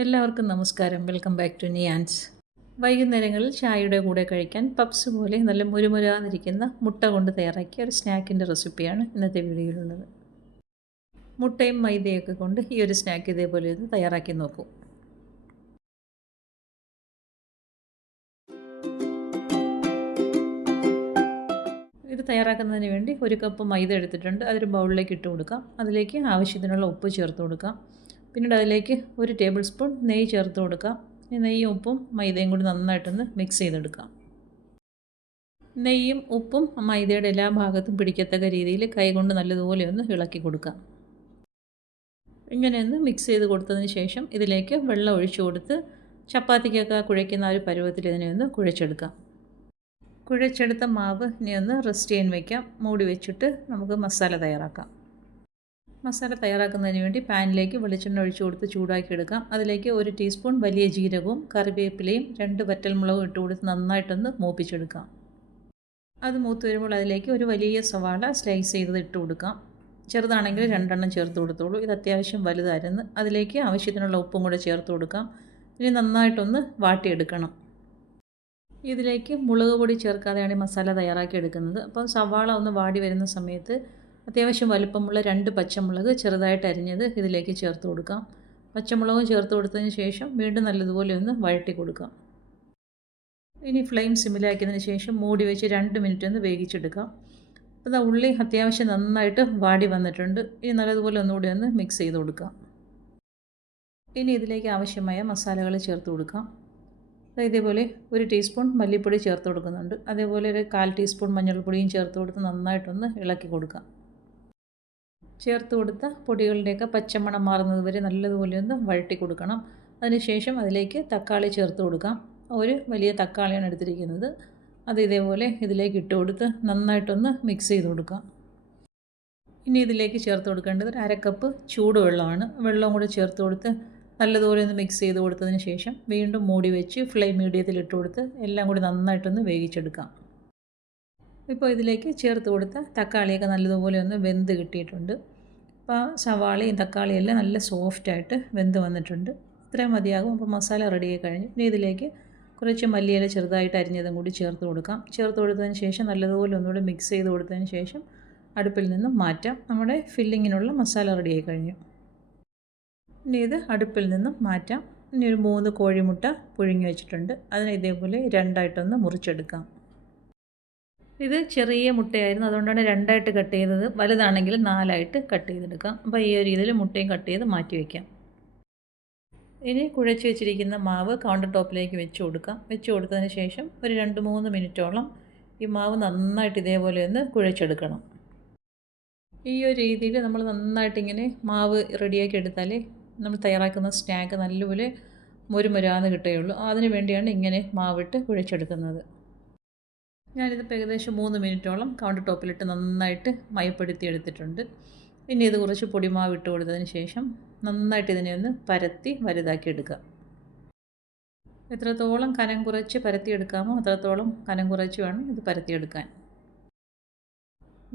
എല്ലാവർക്കും നമസ്കാരം. Welcome back to Niyans. വൈകുന്നേരങ്ങളിൽ ചായയുടെ കൂടെ കഴിക്കാൻ പപ്സ് പോലെ നല്ല മുരുമുരാന്നിരിക്കുന്ന മുട്ട കൊണ്ട് തയ്യാറാക്കിയ ഒരു സ്നാക്കിൻ്റെ റെസിപ്പിയാണ് ഇന്നത്തെ വീഡിയോയിലുള്ളത്. മുട്ടയും മൈദയൊക്കെ കൊണ്ട് ഈ ഒരു സ്നാക്ക് ഇതേപോലെ ഒന്ന് തയ്യാറാക്കി നോക്കൂ. ഇത് തയ്യാറാക്കുന്നതിന് വേണ്ടി ഒരു കപ്പ് മൈദ എടുത്തിട്ടുണ്ട്. അതൊരു ബൗളിലേക്ക് ഇട്ട് കൊടുക്കാം. അതിലേക്ക് ആവശ്യത്തിനുള്ള ഉപ്പ് ചേർത്ത് കൊടുക്കാം. പിന്നീട് അതിലേക്ക് ഒരു ടേബിൾ സ്പൂൺ നെയ്യ് ചേർത്ത് കൊടുക്കാം. ഈ നെയ്യും ഉപ്പും മൈദയും കൂടി നന്നായിട്ടൊന്ന് മിക്സ് ചെയ്തെടുക്കാം. നെയ്യും ഉപ്പും മൈദയുടെ എല്ലാ ഭാഗത്തും പിടിക്കത്തക്ക രീതിയിൽ കൈകൊണ്ട് നല്ലതുപോലെ ഒന്ന് ഇളക്കി കൊടുക്കാം. ഇങ്ങനെയൊന്ന് മിക്സ് ചെയ്ത് കൊടുത്തതിന് ശേഷം ഇതിലേക്ക് വെള്ളം ഒഴിച്ചു കൊടുത്ത് ചപ്പാത്തിക്കൊക്കെ കുഴയ്ക്കുന്ന ഒരു പരുവത്തിൽ ഇതിനെ ഒന്ന് കുഴച്ചെടുക്കാം. കുഴച്ചെടുത്ത മാവ് ഇനി ഒന്ന് റെസ്റ്റ് ചെയ്യാൻ വയ്ക്കാം. മൂടി വെച്ചിട്ട് നമുക്ക് മസാല തയ്യാറാക്കാം. മസാല തയ്യാറാക്കുന്നതിന് വേണ്ടി പാനിലേക്ക് വെളിച്ചെണ്ണ ഒഴിച്ചു കൊടുത്ത് ചൂടാക്കിയെടുക്കാം. അതിലേക്ക് ഒരു ടീസ്പൂൺ വലിയ ജീരകവും കറിവേപ്പിലയും 2 വറ്റൽമുളകും ഇട്ട് കൊടുത്ത് നന്നായിട്ടൊന്ന് മൂപ്പിച്ചെടുക്കാം. അത് മൂത്ത് വരുമ്പോൾ അതിലേക്ക് ഒരു വലിയ സവാള സ്ലൈസ് ചെയ്തത് ഇട്ട് കൊടുക്കാം. ചെറുതാണെങ്കിൽ 2 എണ്ണം ചേർത്ത് കൊടുത്തോളൂ. ഇത് അത്യാവശ്യം വലുതായിരുന്നു. അതിലേക്ക് ആവശ്യത്തിനുള്ള ഉപ്പും കൂടെ ചേർത്ത് കൊടുക്കാം. ഇനി നന്നായിട്ടൊന്ന് വാട്ടിയെടുക്കണം. ഇതിലേക്ക് മുളക് പൊടി ചേർക്കാതെയാണ് മസാല തയ്യാറാക്കി എടുക്കുന്നത്. അപ്പം സവാള ഒന്ന് വാടി വരുന്ന സമയത്ത് അത്യാവശ്യം വലുപ്പമുള്ള 2 പച്ചമുളക് ചെറുതായിട്ട് അരിഞ്ഞത് ഇതിലേക്ക് ചേർത്ത് കൊടുക്കാം. പച്ചമുളകും ചേർത്ത് കൊടുത്തതിന് ശേഷം വീണ്ടും നല്ലതുപോലെ ഒന്ന് വഴറ്റി കൊടുക്കാം. ഇനി ഫ്ലെയിം സിമ്മിലാക്കിയതിന് ശേഷം മൂടി വെച്ച് 2 മിനിറ്റ് ഒന്ന് വേവിച്ചെടുക്കാം. അപ്പോൾ ഉള്ളി അത്യാവശ്യം നന്നായിട്ട് വാടി വന്നിട്ടുണ്ട്. ഇനി നല്ലതുപോലെ ഒന്നുകൂടി ഒന്ന് മിക്സ് ചെയ്ത് കൊടുക്കാം. ഇനി ഇതിലേക്ക് ആവശ്യമായ മസാലകൾ ചേർത്ത് കൊടുക്കാം. ഇതേപോലെ ഒരു ടീസ്പൂൺ മല്ലിപ്പൊടി ചേർത്ത് കൊടുക്കുന്നുണ്ട്. അതേപോലെ ഒരു 1/4 ടീസ്പൂൺ മഞ്ഞൾപ്പൊടിയും ചേർത്ത് കൊടുത്ത് നന്നായിട്ടൊന്ന് ഇളക്കി കൊടുക്കാം. ചേർത്ത് കൊടുത്ത പൊടികളുടെയൊക്കെ പച്ചമണം മാറുന്നത് വരെ നല്ലതുപോലെ ഒന്ന് വഴറ്റി കൊടുക്കണം. അതിനുശേഷം അതിലേക്ക് തക്കാളി ചേർത്ത് കൊടുക്കാം. ഒരു വലിയ തക്കാളിയാണ് എടുത്തിരിക്കുന്നത്. അത് ഇതേപോലെ ഇതിലേക്ക് ഇട്ട് കൊടുത്ത് നന്നായിട്ടൊന്ന് മിക്സ് ചെയ്ത് കൊടുക്കാം. ഇനി ഇതിലേക്ക് ചേർത്ത് കൊടുക്കേണ്ടത് 1/2 കപ്പ് ചൂടുവെള്ളമാണ്. വെള്ളവും കൂടെ ചേർത്ത് കൊടുത്ത് നല്ലതുപോലെ ഒന്ന് മിക്സ് ചെയ്ത് കൊടുത്തതിന് ശേഷം വീണ്ടും മൂടി വെച്ച് ഫ്ലെയിം മീഡിയത്തിൽ ഇട്ട് കൊടുത്ത് എല്ലാം കൂടി നന്നായിട്ടൊന്ന് വേവിച്ചെടുക്കാം. ഇപ്പോൾ ഇതിലേക്ക് ചേർത്ത് കൊടുത്ത തക്കാളിയൊക്കെ നല്ലതുപോലെ ഒന്ന് വെന്ത് കിട്ടിയിട്ടുണ്ട്. അപ്പോൾ സവാളയും തക്കാളിയെല്ലാം നല്ല സോഫ്റ്റായിട്ട് വെന്ത് വന്നിട്ടുണ്ട്. ഇത്രയും മതിയാകും. അപ്പോൾ മസാല റെഡിയായി കഴിഞ്ഞു. ഇനി ഇതിലേക്ക് കുറച്ച് മല്ലിയില ചെറുതായിട്ട് അരിഞ്ഞതും കൂടി ചേർത്ത് കൊടുക്കാം. ചേർത്ത് കൊടുത്തതിന് ശേഷം നല്ലതുപോലെ ഒന്നുകൂടി മിക്സ് ചെയ്ത് കൊടുത്തതിന് ശേഷം അടുപ്പിൽ നിന്നും മാറ്റാം. നമ്മുടെ ഫില്ലിങ്ങിനുള്ള മസാല റെഡിയായി കഴിഞ്ഞു. ഇനി ഇത് അടുപ്പിൽ നിന്നും മാറ്റാം. ഇനി ഒരു 3 കോഴിമുട്ട പുഴുങ്ങി വെച്ചിട്ടുണ്ട്. അതിനെ ഇതേപോലെ 2ആയിട്ടൊന്ന് മുറിച്ചെടുക്കാം. ഇത് ചെറിയ മുട്ടയായിരുന്നു, അതുകൊണ്ടാണ് 2ആയിട്ട് കട്ട് ചെയ്തത്. വലുതാണെങ്കിൽ 4ആയിട്ട് കട്ട് ചെയ്തെടുക്കാം. അപ്പോൾ ഈ ഒരു രീതിയിൽ മുട്ടയും കട്ട് ചെയ്ത് മാറ്റി വയ്ക്കാം. ഇനി കുഴച്ച് വെച്ചിരിക്കുന്ന മാവ് കൗണ്ടർ ടോപ്പിലേക്ക് വെച്ച് കൊടുക്കാം. വെച്ച് കൊടുത്തതിന് ശേഷം ഒരു 2-3 മിനിറ്റോളം ഈ മാവ് നന്നായിട്ട് ഇതേപോലെ ഒന്ന് കുഴച്ചെടുക്കണം. ഈ ഒരു രീതിയിൽ നമ്മൾ നന്നായിട്ടിങ്ങനെ മാവ് റെഡിയാക്കി എടുത്താലേ നമ്മൾ തയ്യാറാക്കുന്ന സ്നാക്ക് നല്ലപോലെ മുരുമുരാന്ന് കിട്ടുകയുള്ളൂ. അതിന് വേണ്ടിയാണ് ഇങ്ങനെ മാവിട്ട് കുഴച്ചെടുക്കുന്നത്. ഞാനിതിപ്പോൾ ഏകദേശം 3 മിനിറ്റോളം കൗണ്ടർ ടോപ്പിലിട്ട് നന്നായിട്ട് മയപ്പെടുത്തി എടുത്തിട്ടുണ്ട്. ഇനി ഇത് കുറച്ച് പൊടിമാവ് ഇട്ട് കൊടുത്തതിന് ശേഷം നന്നായിട്ട് ഇതിനെ ഒന്ന് പരത്തി വലുതാക്കി എടുക്കുക. എത്രത്തോളം കനം കുറച്ച് പരത്തിയെടുക്കാമോ അത്രത്തോളം കനം കുറച്ച് വേണം ഇത് പരത്തിയെടുക്കാൻ.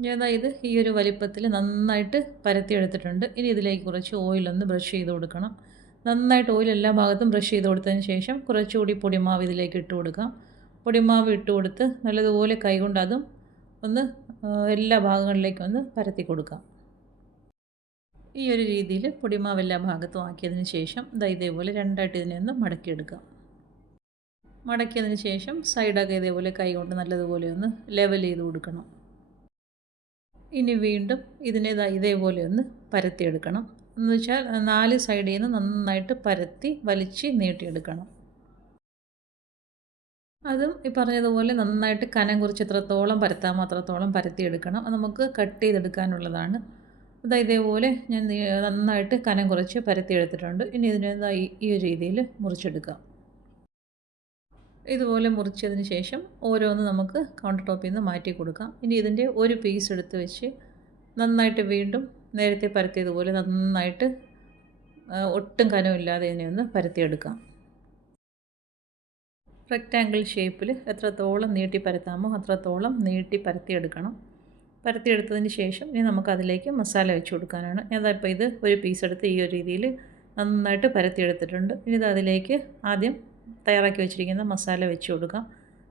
ഞാൻ ഇത് ഈ ഒരു വലിപ്പത്തിൽ നന്നായിട്ട് പരത്തിയെടുത്തിട്ടുണ്ട്. ഇനി ഇതിലേക്ക് കുറച്ച് ഓയിലൊന്ന് ബ്രഷ് ചെയ്ത് കൊടുക്കണം. നന്നായിട്ട് ഓയിൽ എല്ലാ ഭാഗത്തും ബ്രഷ് ചെയ്ത് കൊടുത്തതിന് ശേഷം കുറച്ചുകൂടി പൊടിമാവ് ഇതിലേക്ക് ഇട്ട് കൊടുക്കാം. പൊടിമാവ് ഇട്ട് കൊടുത്ത് നല്ലതുപോലെ കൈകൊണ്ട് അതും ഒന്ന് എല്ലാ ഭാഗങ്ങളിലേക്കും ഒന്ന് പരത്തി കൊടുക്കാം. ഈ ഒരു രീതിയിൽ പൊടിമാവ് എല്ലാ ഭാഗത്തും ആക്കിയതിന് ശേഷം ഇതേപോലെ 2ആയിട്ട് ഇതിനെ ഒന്ന് മടക്കിയെടുക്കാം. മടക്കിയതിന് ശേഷം സൈഡൊക്കെ ഇതേപോലെ കൈകൊണ്ട് നല്ലതുപോലെ ഒന്ന് ലെവൽ ചെയ്ത് കൊടുക്കണം. ഇനി വീണ്ടും ഇതിനെ ഇതേപോലെ ഒന്ന് പരത്തിയെടുക്കണം. എന്ന് വെച്ചാൽ 4 സൈഡിൽ നിന്ന് നന്നായിട്ട് പരത്തി വലിച്ച് നീട്ടിയെടുക്കണം. അതും ഈ പറഞ്ഞതുപോലെ നന്നായിട്ട് കനം കുറച്ച് എത്രത്തോളം പരത്താമോ അത്രത്തോളം പരത്തിയെടുക്കണം. അത് നമുക്ക് കട്ട് ചെയ്തെടുക്കാനുള്ളതാണ്. ഇതേപോലെ ഞാൻ നന്നായിട്ട് കനം കുറച്ച് പരത്തിയെടുത്തിട്ടുണ്ട്. ഇനി ഇതിനെ ഈ ഒരു രീതിയിൽ മുറിച്ചെടുക്കാം. ഇതുപോലെ മുറിച്ചതിന് ശേഷം ഓരോന്ന് നമുക്ക് കൗണ്ടർ ടോപ്പിൽ നിന്ന് മാറ്റി കൊടുക്കാം. ഇനി ഇതിൻ്റെ ഒരു പീസ് എടുത്ത് വെച്ച് നന്നായിട്ട് വീണ്ടും നേരത്തെ പരത്തിയതുപോലെ നന്നായിട്ട് ഒട്ടും കനമില്ലാതെ ഇതിനെ ഒന്ന് പരത്തിയെടുക്കാം. റെക്റ്റാങ്കിൾ ഷേപ്പിൽ എത്രത്തോളം നീട്ടി പരത്താമോ അത്രത്തോളം നീട്ടി പരത്തിയെടുക്കണം. പരത്തിയെടുത്തതിന് ശേഷം ഇനി നമുക്കതിലേക്ക് മസാല വെച്ച് കൊടുക്കാനാണ്. ഞാനിപ്പോൾ ഇത് ഒരു പീസ് എടുത്ത് ഈ ഒരു രീതിയിൽ നന്നായിട്ട് പരത്തിയെടുത്തിട്ടുണ്ട്. ഇനി ഇത് അതിലേക്ക് ആദ്യം തയ്യാറാക്കി വെച്ചിരിക്കുന്ന മസാല വെച്ച് കൊടുക്കാം.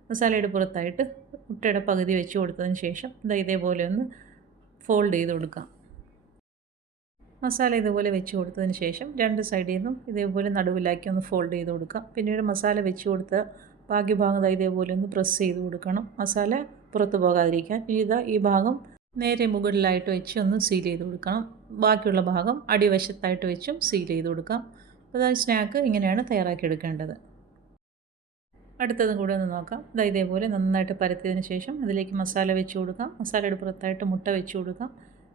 മസാലയുടെ പുറത്തായിട്ട് മുട്ടയുടെ പകുതി വെച്ച് കൊടുത്തതിന് ശേഷം ഇതേപോലെ ഒന്ന് ഫോൾഡ് ചെയ്ത് കൊടുക്കാം. മസാല ഇതുപോലെ വെച്ച് കൊടുത്തതിന് ശേഷം 2 സൈഡിൽ നിന്നും ഇതേപോലെ നടുവിലാക്കി ഒന്ന് ഫോൾഡ് ചെയ്ത് കൊടുക്കാം. പിന്നീട് മസാല വെച്ച് കൊടുത്ത ബാക്കി ഭാഗം ഇതേപോലെ ഒന്ന് പ്രസ് ചെയ്ത് കൊടുക്കണം, മസാല പുറത്ത് പോകാതിരിക്കാൻ. ഈ ഭാഗം നേരെ മുകളിലായിട്ട് വെച്ച് ഒന്ന് സീൽ ചെയ്ത് കൊടുക്കണം. ബാക്കിയുള്ള ഭാഗം അടിവശത്തായിട്ട് വെച്ചും സീൽ ചെയ്ത് കൊടുക്കാം. അപ്പോൾ സ്നാക്ക് ഇങ്ങനെയാണ് തയ്യാറാക്കിയെടുക്കേണ്ടത്. അടുത്തതും കൂടെ ഒന്ന് നോക്കാം. ഇതേപോലെ നന്നായിട്ട് പരത്തിയതിന് ശേഷം അതിലേക്ക് മസാല വെച്ച് കൊടുക്കാം. മസാലയുടെ പുറത്തായിട്ട് മുട്ട വെച്ച് കൊടുക്കാം.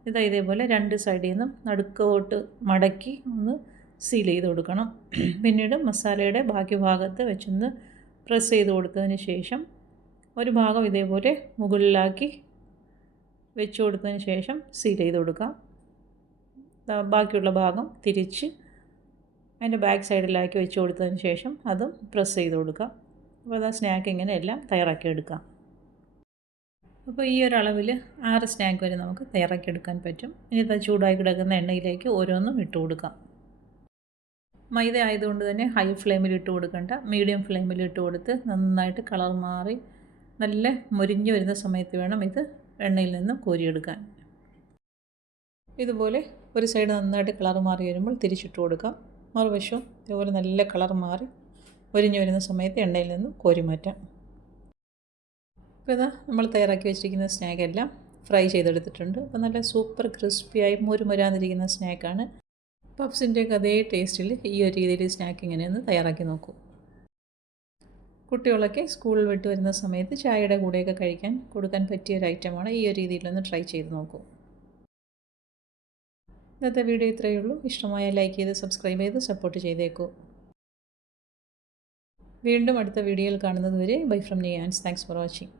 ഇതേപോലെ 2 സൈഡിൽ നിന്നും നടുക്കോട്ട് മടക്കി ഒന്ന് സീൽ ചെയ്ത് കൊടുക്കണം. പിന്നീട് മസാലയുടെ ബാക്കി ഭാഗത്ത് വെച്ചൊന്ന് പ്രസ് ചെയ്ത് കൊടുത്തതിന് ശേഷം ഒരു ഭാഗം ഇതേപോലെ മുകളിലാക്കി വെച്ച് കൊടുത്തതിന് ശേഷം സീൽ ചെയ്ത് കൊടുക്കാം. ബാക്കിയുള്ള ഭാഗം തിരിച്ച് അതിൻ്റെ ബാക്ക് സൈഡിലാക്കി വെച്ച് കൊടുത്തതിന് ശേഷം അതും പ്രസ് ചെയ്ത് കൊടുക്കാം. അപ്പോൾ സ്നാക്ക് ഇങ്ങനെ എല്ലാം തയ്യാറാക്കിയെടുക്കാം. അപ്പോൾ ഈ ഒരു അളവിൽ 6 സ്നാക്ക് വരെ നമുക്ക് തയ്യാറാക്കിയെടുക്കാൻ പറ്റും. ഇനി ചൂടായി കിടക്കുന്ന എണ്ണയിലേക്ക് ഓരോന്നും ഇട്ട് കൊടുക്കാം. മൈദ ആയതുകൊണ്ട് തന്നെ ഹൈ ഫ്ലെയിമിൽ ഇട്ട് കൊടുക്കേണ്ട, മീഡിയം ഫ്ലെയിമിൽ ഇട്ട് കൊടുത്ത് നന്നായിട്ട് കളർ മാറി നല്ല മൊരിഞ്ഞ് വരുന്ന സമയത്ത് വേണം ഇത് എണ്ണയിൽ നിന്ന് കോരിയെടുക്കാൻ. ഇതുപോലെ ഒരു സൈഡ് നന്നായിട്ട് കളർ മാറി വരുമ്പോൾ തിരിച്ചിട്ട് കൊടുക്കാം. മറുവശവും ഇതുപോലെ നല്ല കളർ മാറി മൊരിഞ്ഞ് വരുന്ന സമയത്ത് എണ്ണയിൽ നിന്ന് കോരി മാറ്റാം. അപ്പോൾ നമ്മൾ തയ്യാറാക്കി വെച്ചിരിക്കുന്ന സ്നാക്കെല്ലാം ഫ്രൈ ചെയ്തെടുത്തിട്ടുണ്ട്. അപ്പോൾ നല്ല സൂപ്പർ ക്രിസ്പിയായി മുരാന്നിരിക്കുന്ന സ്നാക്കാണ്. പപ്സിൻ്റെയൊക്കെ അതേ ടേസ്റ്റിൽ ഈ ഒരു രീതിയിൽ സ്നാക്ക് ഇങ്ങനെയൊന്ന് തയ്യാറാക്കി നോക്കൂ. കുട്ടികളൊക്കെ സ്കൂളിൽ വിട്ട് വരുന്ന സമയത്ത് ചായയുടെ കൂടെയൊക്കെ കഴിക്കാൻ കൊടുക്കാൻ പറ്റിയ ഒരു ഐറ്റമാണ്. ഈ ഒരു രീതിയിലൊന്ന് ട്രൈ ചെയ്ത് നോക്കൂ. ഇന്നത്തെ വീഡിയോ ഇത്രയേ ഉള്ളൂ. ഇഷ്ടമായ ലൈക്ക് ചെയ്ത് സബ്സ്ക്രൈബ് ചെയ്ത് സപ്പോർട്ട് ചെയ്തേക്കൂ. വീണ്ടും അടുത്ത വീഡിയോയിൽ കാണുന്നത് വരെ bye from Niyans. Thanks for watching.